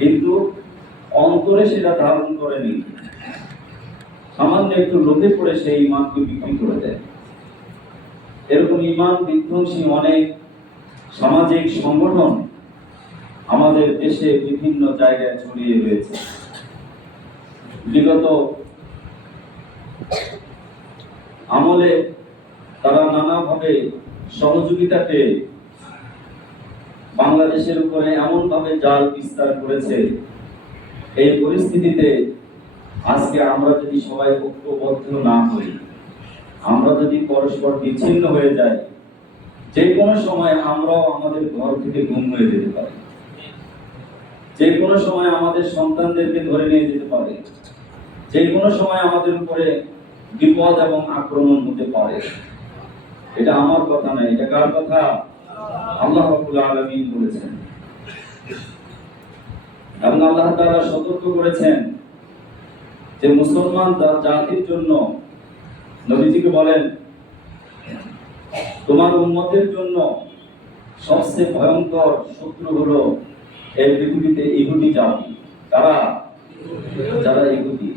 কিন্তু অন্তরে সেটা ধারণ করেনি, সামান্য একটু লোভে পড়ে সেই ইমানকে বিক্রি করে দেয়। এরকম ইমান বিধ্বংসী অনেক সামাজিক সংগঠন আমাদের দেশে বিভিন্ন জায়গায় ছড়িয়ে রয়েছে। বিগত আমলে তারা নানাভাবে সহযোগিতা পেয়ে বাংলাদেশের উপরে এমন ভাবে জাল বিস্তার করেছে। এই পরিস্থিতিতে আজকে আমরা যদি সবাই ঐক্যবদ্ধ না হই, আমরা যদি পরস্পর বিচ্ছিন্ন হয়ে যাই, যে কোনো সময় আমরাও আমাদের ঘর থেকে গুম হয়ে যেতে পারি, যে কোনো সময় আমাদের সন্তানদেরকে ধরে নিয়ে যেতে পারে, যে কোনো সময় আমাদের উপরে বিপদ এবং আক্রমণ হতে পারে। এটা আমার কথা নয়, এটা কার কথা? আল্লাহ রাব্বুল আলামিন বলেছেন। এবং আল্লাহ তাআলা সতর্ক করেছেন যে মুসলমান জাতির জন্য নবীজিকে বলেন, তোমার উম্মতের জন্য সবচেয়ে ভয়ঙ্কর শত্রু হলো এই পৃথিবীতে ইহুদি জাতি। তারা যারা ইহুদি।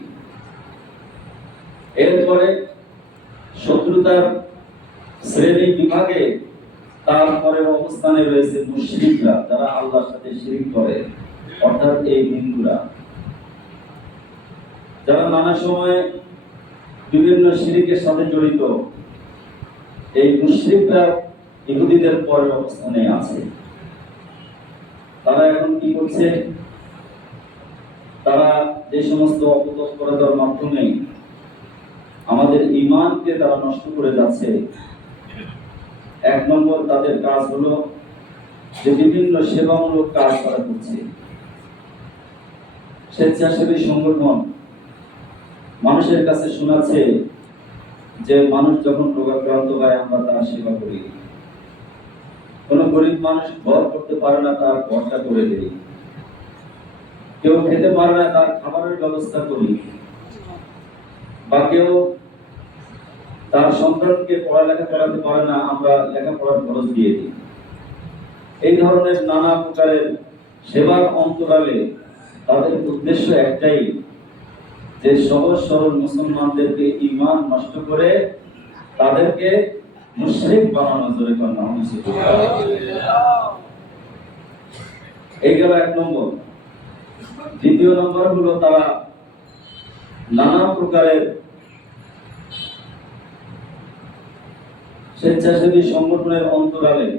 এরপরে শত্রুতার শ্রেণী বিভাগে তারপরের অবস্থানে রয়েছে মুশরিকরা, যারা আল্লাহর সাথে শিরক করে, অর্থাৎ এই হিন্দুরা, যারা নানা সময়ে বিভিন্ন শিরকের সাথে জড়িত। এই মুশরিকরা ইহুদিদের পরের অবস্থানে আছে। তারা এখন কি করছে? তারা যে সমস্ত অপতৎপরতার মাধ্যমে আমাদের ঈমানকে তারা নষ্ট করে যাচ্ছে। এক নম্বর তাদের কাজ হলো যে বিভিন্ন সেবামূলক কাজ করা করছে। স্বেচ্ছাসেবী সংগঠন মানুষের কাছে শোনাচ্ছে যে মানুষ যখন রোগাক্রান্ত হয় আমরা তার সেবা করি। কোন গরিব মানুষ ঘর করতে পারে না, তার ঘরটা করে দেই। কেউ খেতে পারে না, তার খাবারের ব্যবস্থা করি। বা কেউ তার সন্তানকে পড়ালেখা করাতে পারে না, আমরা লেখাপড়ার খরচ দিয়ে দিই। এই ধরনের নানা প্রকারের সেবার অন্তরালে তাদের উদ্দেশ্য একটাই, যে সহজ সরল মুসলমানদেরকে ঈমান নষ্ট করে তাদেরকে মুশরিক বানানো। জোরে বলেন আলহামদুলিল্লাহ। এই গেল এক নম্বর। দ্বিতীয় নম্বর হলো তারা নানা প্রকারের স্বেচ্ছাসেবী সংগঠনের অন্তরালে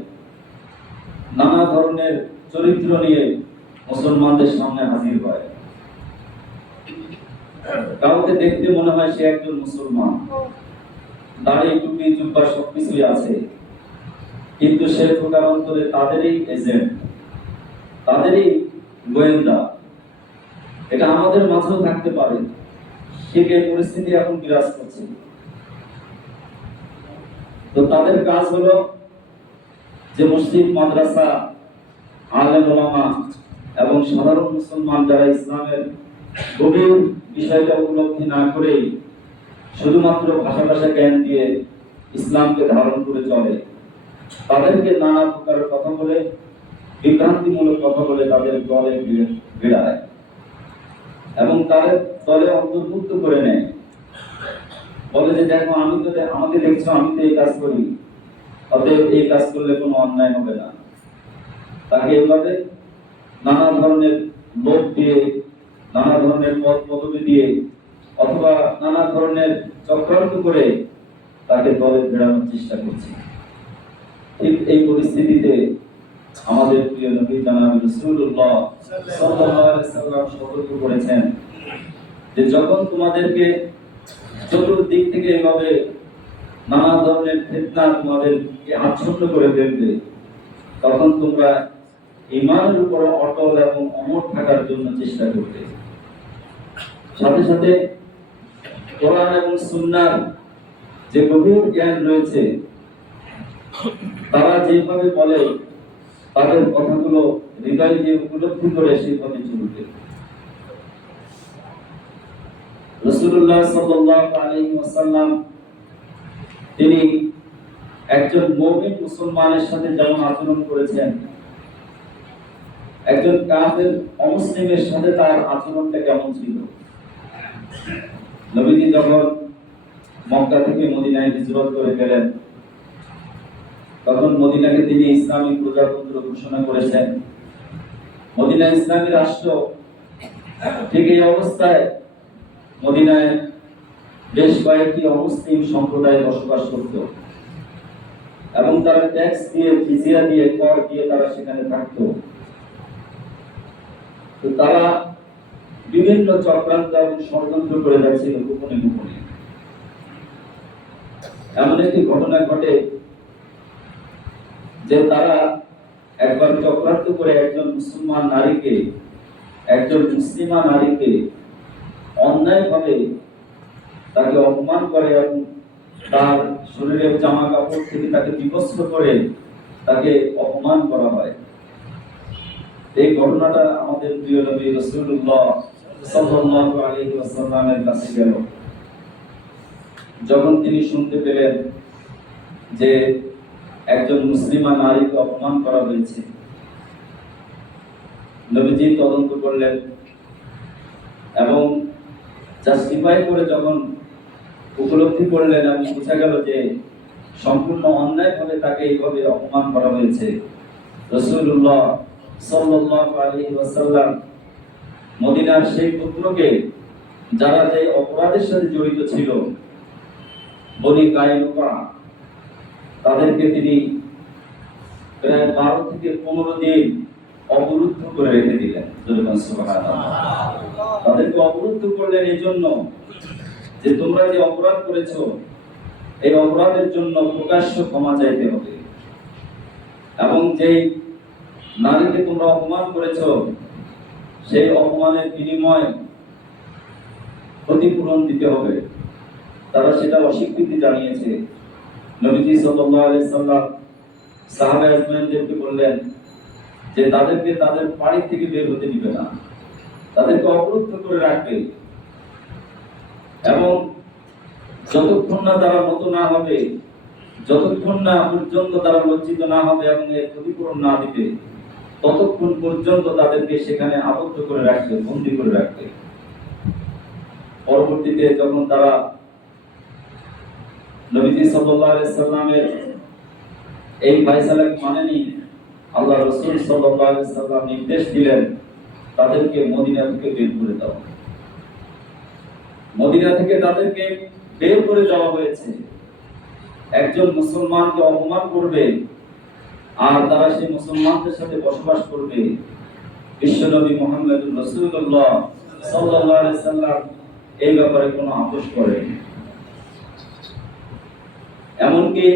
নানা ধরনের চরিত্র নিয়ে মুসলমানদের সামনে হাজির হয়। কাউকে দেখতে মনে হয় সে একজন মুসলমান, দাড়ি টুপি জুব্বা সবকিছুই আছে, কিন্তু সে প্রকার অন্তরে তাদেরই এজেন্ট, তাদেরই গোয়েন্দা। এটা আমাদের মাঝেও থাকতে পারে। ঠিক এই পরিস্থিতি এখন বিরাজ করছে। তো তাদের কাজ হলো যে মসজিদ, মাদ্রাসা, আলেম ওলামা এবং সাধারণ মুসলমান যারা ইসলামের গভীর বিষয়টা উপলব্ধি না করেই শুধুমাত্র ভাষা জ্ঞান দিয়ে ইসলামকে ধারণ করে চলে, তাদেরকে নানা প্রকারের কথা বলে, বিভ্রান্তিমূলক কথা বলে তাদের দলে ভিড়ায় এবং তাদের দলে অন্তর্ভুক্ত করে নেয়। বলে যে দেখো, আমি তো আমাকে দেখছো, আমি তো এই কাজ করি, অতএব এই কাজ করলে কোনো অন্যায় হবে না। তাকে এইভাবে নানা ধরনের লোভ দিয়ে, নানা ধরনের পদ পদবি দিয়ে, অথবা নানা ধরনের চক্রান্ত করে তাকে দলে ফেরানোর চেষ্টা করছে। ঠিক এই পরিস্থিতিতে আমাদের প্রিয় নবী জনাব রাসূলুল্লাহ সাল্লাল্লাহু আলাইহি ওয়াসাল্লাম সতর্ক করেছেন যে যখন তোমাদেরকে চতুর্দিক থেকে এভাবে নানা ধরনের ফিতনা তোমাদেরকে আচ্ছন্ন করে ফেলবে, তখন তোমরা ঈমানের উপর অটল এবং অমর থাকার জন্য চেষ্টা করবে। সাথে সাথে কোরআন এবং সুন্নাহর যে গভীর জ্ঞান রয়েছে, তারা যেভাবে বলে তাদের কথাগুলো হৃদয় দিয়ে উপলব্ধি করে সেই পথে চলবে। রাসূলুল্লাহ সাল্লাল্লাহু আলাইহি ওয়াসাল্লাম তিনি একজন মুমিন মুসলমানের সাথে যেমন আচরণ করেছেন, একজন কাফের অমুসলিমের সাথে তার আচরণটা কেমন ছিল। নবীজি যখন মক্কা থেকে মদিনায় হিজরত করে গেলেন, তখন মদিনাকে তিনি ইসলামী প্রজাতন্ত্র ঘোষণা করেছেন। মদিনা ইসলামী রাষ্ট্র। ঠিক এই অবস্থায় মদিনায় বেশ কয়েকটি অমুসলিম সম্প্রদায় বসবাস করত এবং তারা ট্যাক্স দিয়ে, জিজিয়া দিয়ে, কর দিয়ে তারা সেখানে থাকত। তো তারা বিভিন্ন চক্রান্ত এবং ষড়যন্ত্র করে যাচ্ছিল গোপনে গোপনে। এমন একটি ঘটনা ঘটে যে তারা একবার চক্রান্ত করে একজন মুসলমান নারীকে, একজন মুসলিমা নারীকে অন্যায়ভাবে তাকে অপমান করে এবং তার শরীরের জামা কাপড় থেকে তাকে বিবস্ত্র করে তাকে অপমান করা হয়। এই ঘটনাটা আমাদের প্রিয় নবী রাসূলুল্লাহ সাল্লাল্লাহু আলাইহি ওয়াসাল্লামের কাছে গেল। যখন তিনি শুনতে পেলেন যে একজন মুসলিমা নারীকে অপমান করা হয়েছে, নবীজি তদন্ত করলেন এবং জাস্টিফাই করে যখন উপলব্ধি করলেন এবং বোঝা গেল যে সম্পূর্ণ অন্যায়ভাবে তাকে এইভাবে অপমান করা হয়েছে, রাসূলুল্লাহ সাল্লাল্লাহু আলাইহি ওয়াসাল্লাম মদিনার সেই পুত্রকে, যারা যে অপরাধের সাথে জড়িত ছিল, বনি কায়নুকা, তাদেরকে তিনি প্রায় 12 থেকে 15 দিন অবরুদ্ধ করে রেখে দিলেন। সুবহানাল্লাহ। তাদেরকে অবরুদ্ধ করলেন এই জন্য যে তোমরা যে অপরাধ করেছো, এই অপরাধের জন্য প্রকাশ্য ক্ষমা চাইতে হবে এবং যে নারীকে তোমরা অপমান করেছো, সেই অপমানের বিনিময়ে ক্ষতিপূরণ দিতে হবে। তারা সেটা অস্বীকৃতি জানিয়েছে। নবীজি সাল্লাল্লাহু আলাইহি সাল্লাম সাহাবা আজমাইনদেরকে বললেন যে তাদেরকে তাদের বাড়ি থেকে বের হতে দিবে না, তাদেরকে অবরুদ্ধ করে রাখবে এবং যতক্ষণ না তারা নত না হবে, যতক্ষণ না পর্যন্ত তারা লজ্জিত না হবে এবং এর ক্ষতিপূরণ না দিবে, ততক্ষণ পর্যন্ত তাদেরকে সেখানে আবদ্ধ করে রাখবে, বন্দী করে রাখবে। পরবর্তীতে যখন তারা নবীজি সাল্লাল্লাহু আলাইহি সাল্লামের এই ফয়সালাকে মানেনি, আল্লাহ রাসূল সাল্লাল্লাহু আলাইহি সাল্লাম নির্দেশ দিলেন তাদেরকে মদিনা থেকে বের করে দাও। মদিনা থেকে তাদেরকে বের করে দেওয়া হয়েছে। একজন মুসলমানকে অপমান করবে আর তারা সেই মুসলমানদের সাথে বসবাস করবে, বিশ্বনবী মুহাম্মদুর রাসূলুল্লাহ সাল্লাল্লাহু আলাইহি সাল্লাম এই ব্যাপারে কোনো আপোষ করেনি। এমনকি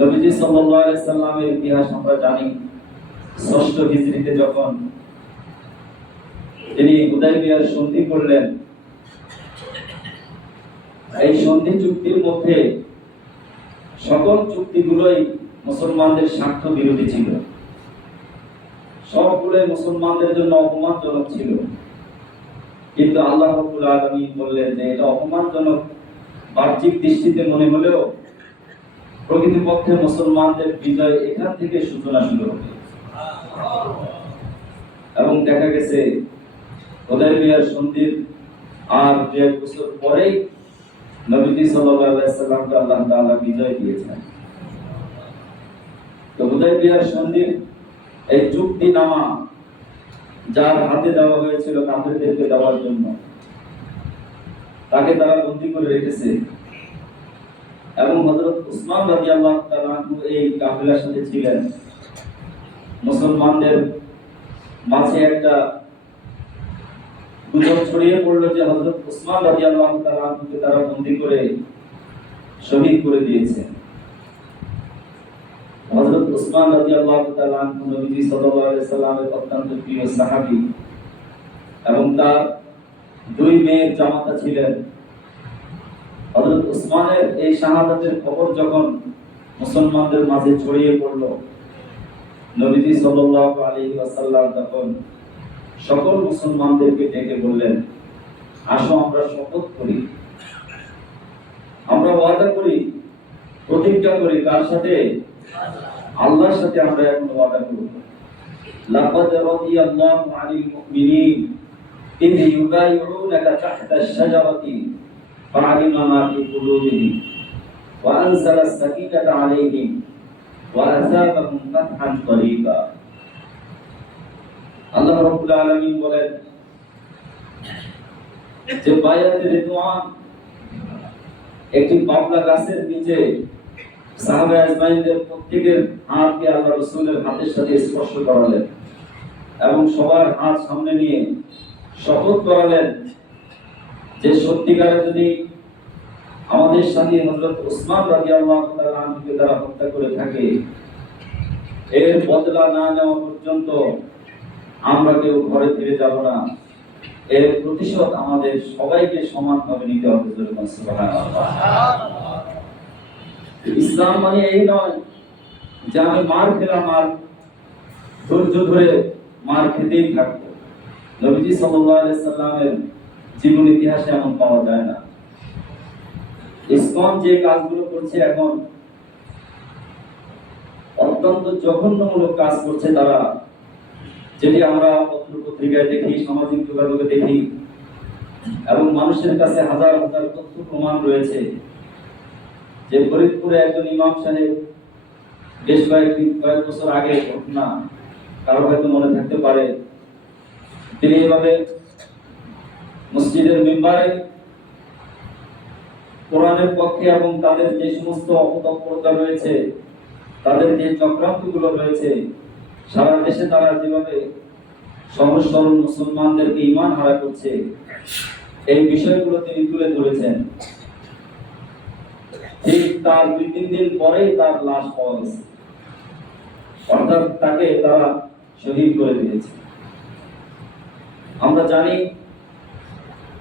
নবীজি সাল্লাল্লাহু আলাইহি সাল্লামের ইতিহাস আমরা জানি। ৬ষ্ঠ হিজরিতে যখন তিনি হুদায়বিয়ার সন্ধি করলেন, এই সন্ধি চুক্তির মধ্যে সকল চুক্তিগুলোই মুসলমানদের স্বার্থ বিরোধী ছিল, সবগুলোই মুসলমানদের জন্য অপমানজনক ছিল। কিন্তু আল্লাহ রাব্বুল আলামিন বললেন যে এটা অপমানজনক বাহ্যিক দৃষ্টিতে মনে হলেও প্রকৃতপক্ষে মুসলমানদের বিজয় এখান থেকে সূচনা শুরু হবে। এবং দেখা গেছে হুদায়বিয়ার সন্ধির আর 2 বছর পরেই নবীজি সাল্লাল্লাহু আলাইহি সাল্লামকে আল্লাহ তাআলা বিজয় দিয়েছেন। তো হুদায়বিয়ার সন্ধির এই চুক্তিনামা যার হাতে দেওয়া হয়েছিল কাফেরদেরকে দেওয়ার জন্য, তাকে তারা বন্দী করে রেখেছে এবং হযরত উসমান রাদিয়াল্লাহু তাআলা আনহু এই কাফেলার সাথে ছিলেন। মুসলমানদের মাঝে একটা গুজব ছড়িয়ে পড়লো যে হযরত উসমান রাদিয়াল্লাহু তাআলা আনহুকে তারা বন্দী করে শহীদ করে দিয়েছে। হযরত উসমান রাদিয়াল্লাহু তাআলা আনহু নবীজি সাল্লাল্লাহু আলাইহি সাল্লামের অত্যন্ত প্রিয় সাহাবী এবং তার 2 মেয়ের জামাতা ছিলেন। হযরত উসমানের এই শাহাদাতের খবর যখন মুসলমানদের মাঝে ছড়িয়ে পড়ল, নবীজি সাল্লাল্লাহু আলাইহি ওয়াসাল্লাম তখন সকল মুসলমানদেরকে ডেকে বললেন, আসো আমরা শপথ করি, আমরা ওয়াদা করি প্রতিজ্ঞা করি কার সাথে? আল্লাহর সাথে আমরা এখন ওয়াদা করব। লাকাদ রাদিয়াল্লাহু আনিল মুমিনিন ইয ইউবাইউনাকা তাহতা আশ-শাজারাতি ফা'আলিমা মা ফি কুলুবিহিম ওয়া আনজালা আস-সাকিনাতা আলাইহিম ওয়া আযাবাহুম ফাতহান করিবা। আল্লাহ রাব্বুল আলামিন বলেন যে বায়াতে রিদওয়ান একটি বাবলা গাছের নিচে সাহাবা আজমাইনদের প্রত্যেকের হাতকে আল্লাহ রাসূলের হাতের সাথে স্পর্শ করালেন এবং সবার হাত সামনে নিয়ে শপথ করালেন যে সত্যিকারে যদি আমাদের সাথে হযরত ওসমান রাদিয়াল্লাহু তাআলা আনহুকে তারা হত্যা করে থাকে, এর বদলা না নেওয়া পর্যন্ত আমরা কেউ ঘরে ফিরে যাব না। এর প্রতিশোধ আমাদের সবাইকে সমানভাবে নিতে হবে। সুবহানাল্লাহ। ইসলাম মানে এই নয় যে আমি মার খেলাম আর ধৈর্য ধরে মার খেতেই থাকবো। নবীজি সাল্লাল্লাহু আলাইহি সাল্লামের জীবন ইতিহাসে এমন পাওয়া যায় না। ইসলাম যে কাজগুলো করছে এখন অত্যন্ত জঘন্যমূলক কাজ করছে তারা, যেটি আমরা পত্র পত্রিকায় দেখি, সামাজিক যোগাযোগে দেখি এবং মানুষের কাছে হাজার হাজার তথ্য প্রমাণ রয়েছে যে ফরিদপুরে একজন ইমাম সাহেব বেশ কয়েক বছর আগে ঘটনা, কারো হয়তো মনে থাকতে পারে, তিনি এভাবে মসজিদের মিম্বারে কোরআনের পক্ষে এবং তাদের যে সমস্ত অপতৎপরতা রয়েছে, তাদের যে চক্রান্তগুলো রয়েছে, সারা দেশে তারা যেভাবে সহজ সরল মুসলমানদেরকে ঈমান হারা করছে, এই বিষয়গুলো তিনি তুলে ধরেছেন। ঠিক তার 2-3 দিন পরেই তার লাশ পাওয়া গেছে, অর্থাৎ তাকে তারা শহীদ করে দিয়েছে। আমরা জানি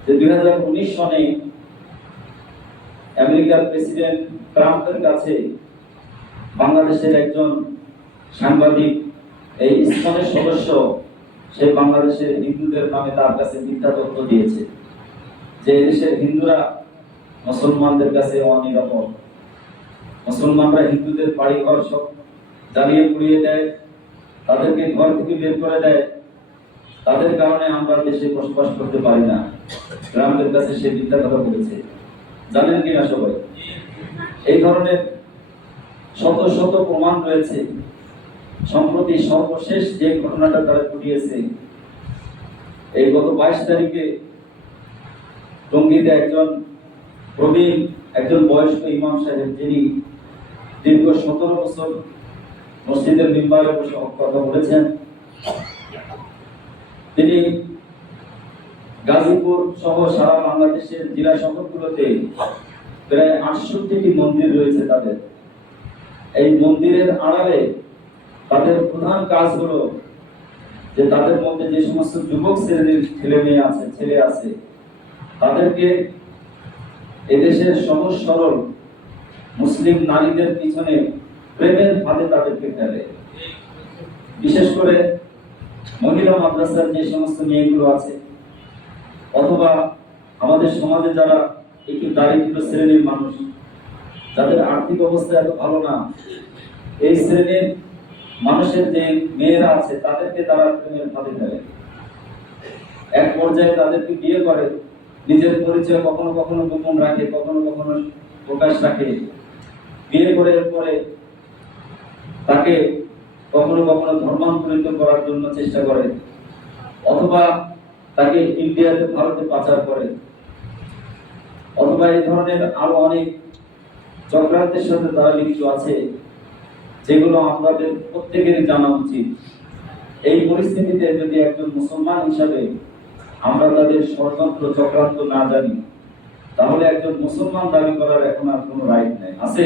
যে 2019 সনে আমেরিকার প্রেসিডেন্ট ট্রাম্পের কাছে বাংলাদেশের একজন সাংবাদিক, এই ইসলামের সদস্য, সে বাংলাদেশের হিন্দুদের নামে তার কাছে মিথ্যা তথ্য দিয়েছে যে দেশের হিন্দুরা মুসলমানদের কাছে অনিরাপদ, মুসলমানরা হিন্দুদের বাড়িঘর সব জ্বালিয়ে পুড়িয়ে দেয়, তাদেরকে ঘর থেকে বের করে দেয়, তাদের কারণে আমরা দেশে বসবাস করতে পারি না। ট্রাম্পের কাছে সে মিথ্যা কথা বলেছে, জানেন কিনা সবাই? এই ধরনের শত শত প্রমাণ রয়েছে। সম্প্রতি সর্বশেষ যে ঘটনাটা তারা ঘটিয়েছে, এই গত 22 তারিখে টঙ্গীতে একজন প্রবীণ, একজন বয়স্ক ইমাম সাহেব, যিনি দীর্ঘ 17 বছর মসজিদের মিম্বারে বসে কথা বলেছেন, তিনি গাজীপুর সহ সারা বাংলাদেশের জেলা শহরগুলোতে প্রায় 68টি মন্দির রয়েছে তাদের। এই মন্দিরের আড়ালে তাদের প্রধান কাজ হলো যে তাদের মধ্যে যে সমস্ত যুবক শ্রেণীর ছেলে আছে তাদেরকে এদেশের সহজ সরল মুসলিম নারীদের পিছনে প্রেমের ফাঁদে তাদেরকে ফেলে। বিশেষ করে মহিলা মাদ্রাসার যে সমস্ত মেয়েগুলো আছে, অথবা আমাদের সমাজে যারা একটু দারিদ্র শ্রেণীর মানুষ, যাদের আর্থিক অবস্থা এত ভালো না, এই শ্রেণীর মানুষের যে মেয়েরা আছে তাদেরকে তারা প্রেমের ফাঁদে ফেলে। এক পর্যায়ে তাদেরকে বিয়ে করে, নিজের পরিচয় কখনো কখনো গোপন রাখে, কখনো কখনো প্রকাশ রাখে। বিয়ে করে এরপরে তাকে কখনো কখনো ধর্মান্তরিত করার জন্য চেষ্টা করে, অথবা তাকে ইন্ডিয়াতে, ভারতে পাচার করে, অথবা এই ধরনের আরো অনেক চক্রান্তের সাথে তারা লিপ্ত আছে, যেগুলো আমাদের প্রত্যেকেরই জানা উচিত। এই পরিস্থিতিতে যদি একজন মুসলমান হিসাবে আমরা তাদের ষড়যন্ত্র চক্রান্ত না জানি, তাহলে একজন মুসলমান দাবি করার এখন আর কোনো রাইট নেই, আছে?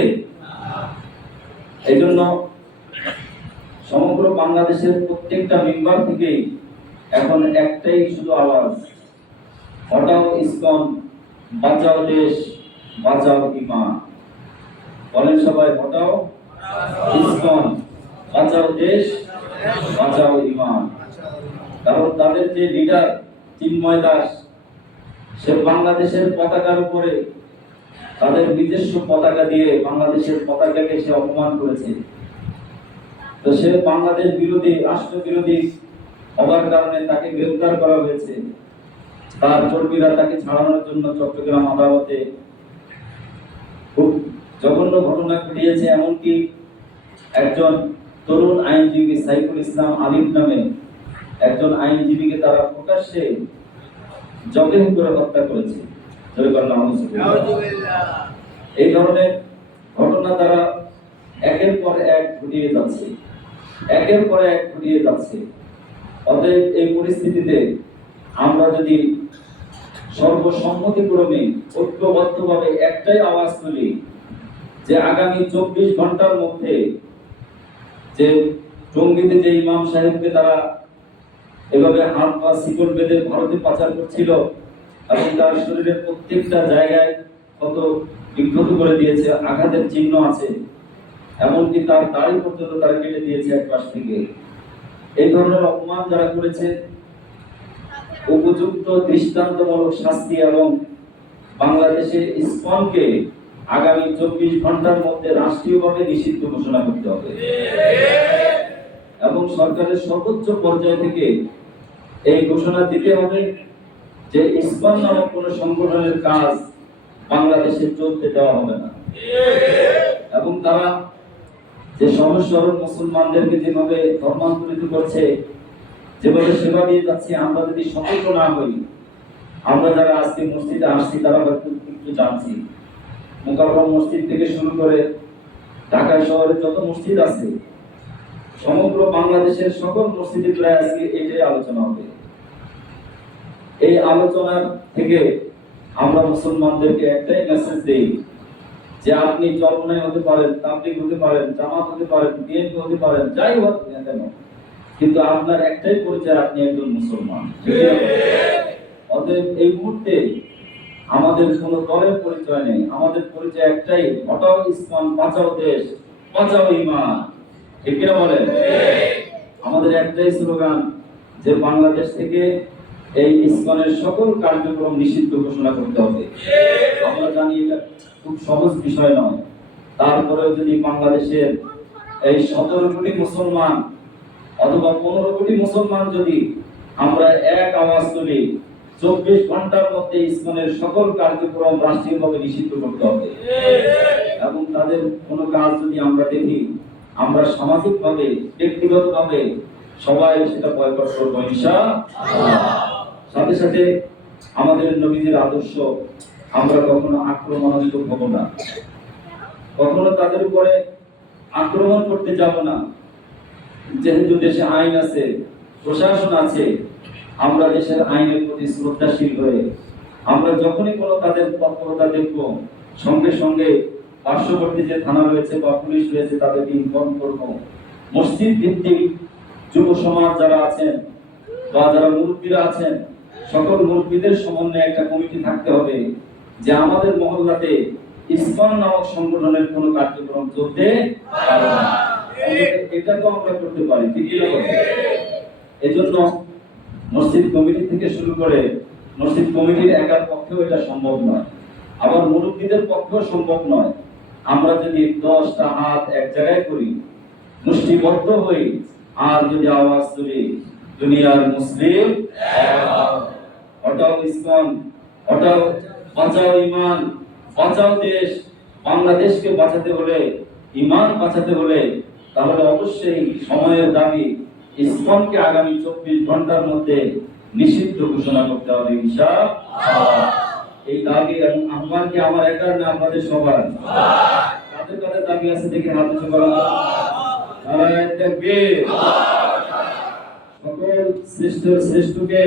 এই জন্য সমগ্র বাংলাদেশের প্রত্যেকটা মেম্বার থেকে এখন একটাই শুধু আওয়াজ, হটাও ইসকন, বাঁচাও দেশ, বাঁচাও ঈমান। বলেন সবাই, হটাও ইসকন, বাঁচাও দেশ, বাঁচাও ঈমান। কারণ তাদের যে লিডার চিন্ময় দাস, সে বাংলাদেশের পতাকার উপরে তাদের নিজস্ব পতাকা দিয়ে বাংলাদেশের পতাকাকে সে অপমান করেছে। তো সে বাংলাদেশ বিরোধী, রাষ্ট্র বিরোধী হবার কারণে তাকে গ্রেফতার করা হয়েছে। তার কর্মীরা তাকে ছাড়ানোর জন্য চট্টগ্রাম আদালতে খুব জঘন্য ঘটনা ঘটিয়েছে। এমনকি একজন তরুণ আইনজীবী সাইফুল ইসলাম আলিফ নামে একজন আইনজীবীকে তারা প্রকাশ্যে জবেহ করে হত্যা করেছে। এই ধরনের ঘটনা তারা একের পর এক ঘটিয়ে যাচ্ছে, একের পর এক ঘটিয়ে যাচ্ছে। অতএব এই পরিস্থিতিতে আমরা যদি সর্বসম্মতিক্রমে ঐক্যবদ্ধভাবে একটাই আওয়াজ তুলি যে আগামী 24 ঘন্টার মধ্যে যে টঙ্গীতে যে ইমাম সাহেবকে তারা এভাবে হাত পা শিকল বেঁধে ভারতে পাচার করছিল এবং তার শরীরের প্রত্যেকটা জায়গায় কত বিক্ষত করে দিয়েছে, আঘাতের চিহ্ন আছে, এমনকি তার দাড়ি পর্যন্ত তারা কেটে দিয়েছে এক পাশ থেকে। এই ধরনের অপমান যারা করেছে উপযুক্ত দৃষ্টান্তমূলক শাস্তি এবং বাংলাদেশে ইসকনকে আগামী 24 ঘন্টার মধ্যে রাষ্ট্রীয়ভাবে নিষিদ্ধ ঘোষণা করতে হবে এবং সরকারের সর্বোচ্চ পর্যায় থেকে এই ঘোষণা দিতে হবে যে ইসকন নামক কোন সংগঠনের কাজ বাংলাদেশে চলতে দেওয়া হবে না। এবং তারা যে সহজ সরল মুসলমানদেরকে যেভাবে ধর্মান্তরিত করছে, যেভাবে সেবা দিয়ে যাচ্ছে, আমরা যদি সতর্ক না হই, আমরা যারা আজকে মসজিদে আসছি তারা হয়তো একটু জানছি, মুকাররম মসজিদ থেকে শুরু করে ঢাকা শহরে যত মসজিদ আছে সমগ্র বাংলাদেশের সকল মসজিদে প্রায় আজকে এটাই আলোচনা হবে। এই আলোচনার থেকে আমরা মুসলমানদেরকে একটাই মেসেজ দেই যে আপনি চরমনাই হতে পারেন, তাবলীগ হতে পারেন, জামাত হতে পারেন, বিএনপি হতে পারেন, যাই হোক না কেন, কিন্তু আপনার একটাই পরিচয়, আপনি একজন মুসলমান। অতএব এই মুহূর্তে আমাদের কোনো দলের পরিচয় নেই, আমাদের পরিচয় একটাই, হটাও ইসলাম, বাঁচাও দেশ, বাঁচাও ঈমান। ঠিক কিনা বলেন? আমাদের একটাই স্লোগান যে বাংলাদেশ থেকে এই ইসকনের সকল কার্যক্রম নিষিদ্ধ ঘোষণা করতে হবে। আমরা জানি এটা খুব সহজ বিষয় নয়, তারপরেও যদি বাংলাদেশের এই 17 কোটি মুসলমান অথবা 15 কোটি মুসলমান যদি আমরা এক আওয়াজ তুলি, 24 ঘন্টার মধ্যে ইসকনের সকল কার্যক্রম রাষ্ট্রীয়ভাবে নিষিদ্ধ করতে হবে এবং তাদের কোনো কাজ যদি আমরা দেখি, আমরা সামাজিকভাবে, ব্যক্তিগতভাবে সবাই সেটা বয়কট করবো ইনশাআল্লাহ। সাথে সাথে আমাদের নবীজির আদর্শ, আমরা কখনো আক্রমণাত্মক হব না, কখনো তাদের উপরে আক্রমণ করতে যাব না। যেহেতু দেশে আইন আছে, প্রশাসন আছে, আমরা দেশের আইনের প্রতি শ্রদ্ধাশীল হয়ে আমরা যখনই কোনো তাদের তৎপরতা দেখব, সঙ্গে সঙ্গে পার্শ্ববর্তী যে থানা রয়েছে বা পুলিশ রয়েছে তাদেরকে ইনফর্ম করব। মসজিদ ভিত্তিক যুব সমাজ যারা আছেন বা যারা মুরব্বীরা আছেন, সকল মুরব্বীদের সমন্বয়ে একটা কমিটি থাকতে হবে যে আমাদের মহল্লাতে ইসকন নামক সংগঠনের কোনো কার্যক্রম চলতে পারে না। এটা তো আমরা করতে পারি, ঠিক কি না? এজন্য মসজিদ কমিটি থেকে শুরু করে মসজিদ কমিটির একার পক্ষেও এটা সম্ভব নয়, আবার মুরব্বীদের পক্ষেও সম্ভব নয়। আমরা যদি 10টা হাত এক জায়গায় করি, মুষ্টিবদ্ধ হই, আর যদি আওয়াজ তুলি দুনিয়ার মুসলিম হটাও ইসকন, হটাও, বাঁচাও ঈমান, বাঁচাও দেশ, বাংলাদেশকে বাঁচাতে হলে, ঈমান বাঁচাতে হলে, তাহলে অবশ্যই সময়ের দাবি ইসকনকে আগামী 24 ঘন্টার মধ্যে নিষিদ্ধ ঘোষণা করতে হবে ইনশাআল্লাহ। এই দাবি এবং আহ্বানকে আমার একার না, আমাদের সবার। কাদের কাদের দাবি আছে দেখে হাত উঁচু করা। নারায়ে তাকবীর। সকল শ্রেষ্ঠের শ্রেষ্ঠকে,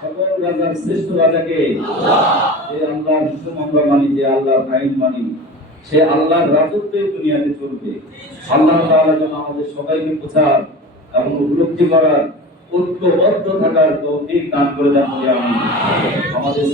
সকল রাজার শ্রেষ্ঠ রাজাকে, যে আল্লাহর হুকুম আমরা মানি, যে আল্লাহর আইন মানি, সে আল্লাহর রাজত্বই দুনিয়াতে চলবে। আল্লাহ তাআলা যেন আমাদের সবাইকে বোঝার এবং উপলব্ধি করার, ঐক্যবদ্ধ থাকার তৌফিক দান করে দেন। আমি আমাদের